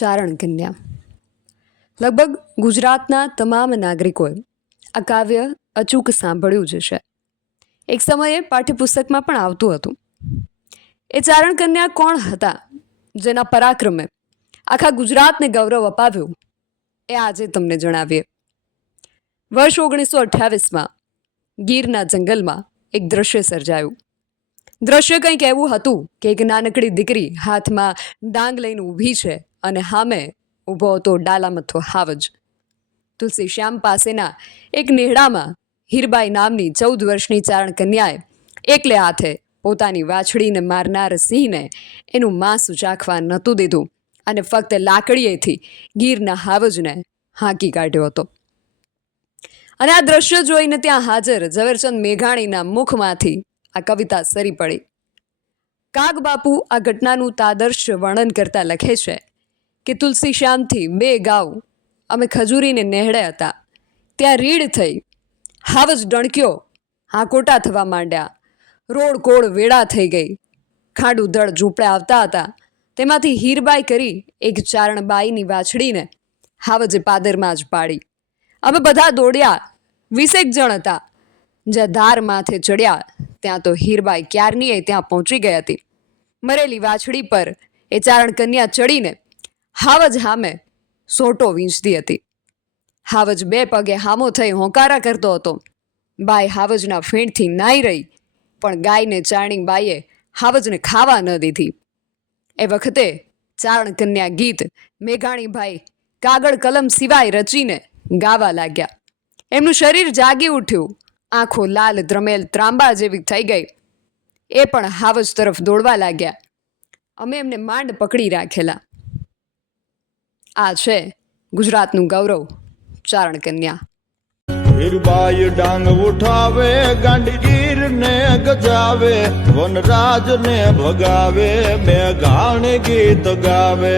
ચારણ કન્યા. લગભગ ગુજરાતના તમામ નાગરિકોએ આ કાવ્ય અચૂક સાંભળ્યું જ છે એક સમયે પાઠ્યપુસ્તકમાં પણ આવતું હતું. એ ચારણ કન્યા કોણ હતા, જેના પરાક્રમે આખા ગુજરાતને ગૌરવ અપાવ્યું, એ આજે તમને જણાવીએ. વર્ષ ઓગણીસો અઠ્યાવીસમાં ગીરના જંગલમાં એક દ્રશ્ય સર્જાયું. દ્રશ્ય કંઈક એવું હતું કે એક નાનકડી દીકરી હાથમાં ડાંગ લઈને ઊભી છે અને હામે ઊભો હતો ડાલામથો હાવજ. તુલસી શ્યામ પાસેના એક નેહડામાં હીરબાઈ નામની ચૌદ વર્ષની ચારણ કન્યાએ એકલે હાથે પોતાની વાછડીને મારનાર સિંહને એનું માંસ ચાખવા નહોતું દીધું અને ફક્ત લાકડીએથી ગીરના હાવજને હાંકી કાઢ્યો હતો. અને આ દ્રશ્ય જોઈને ત્યાં હાજર ઝવેરચંદ મેઘાણીના મુખમાંથી આ કવિતા સરી પડી. કાગ બાપુ આ ઘટનાનું તાદર્શ વર્ણન કરતા લખે છે કે તુલસી શ્યામથી બે ગાઉ અમે ખજૂરીને નેહડે હતા. ત્યાં રીડ થઈ. હાવજ ડણક્યો. હાકોટા થવા માંડ્યા. રોડ કોળ વેડા થઈ ગઈ. ખાડું દળ ઝૂંપડે આવતા હતા. તેમાંથી હીરબાઈ કરી એક ચારણબાઈની વાછડીને હાવજે પાદરમાં જ પાડી. અમે બધા દોડ્યા. વીસેક જણ હતા. જ્યાં ધાર માથે ચડ્યા, ત્યાં તો હીરબાઈ ક્યારની એ ત્યાં પહોંચી ગઈ હતી. મરેલી વાછડી પર એ ચારણ કન્યા ચડીને હાવજ હામે સોટો વીંચતી હતી. હાવજ બે પગે હામો થઈ હોંકારા કરતો હતો. બાઈ હાવજના ફેણથી નાઈ રહી, પણ ગાયને ચારણી બાઈએ હાવજને ખાવા ન દીધી. એ વખતે ચારણ કન્યા ગીત મેઘાણીભાઈ કાગળ કલમ સિવાય રચીને ગાવા લાગ્યા. એમનું શરીર જાગી ઉઠ્યું, આંખો લાલ દ્રમેલ ત્રાંબા જેવી થઈ ગઈ. એ પણ હાવજ તરફ દોડવા લાગ્યા. અમે એમને માંડ પકડી રાખેલા. આ છે ગુજરાતનું ગૌરવ ચારણ કન્યા હીરબાઈ ડાંગ ઉઠાવે ગાંડીગીર ને ગજાવે વનરાજ ને ભગાવે મેઘાણ ગીત ગાવે.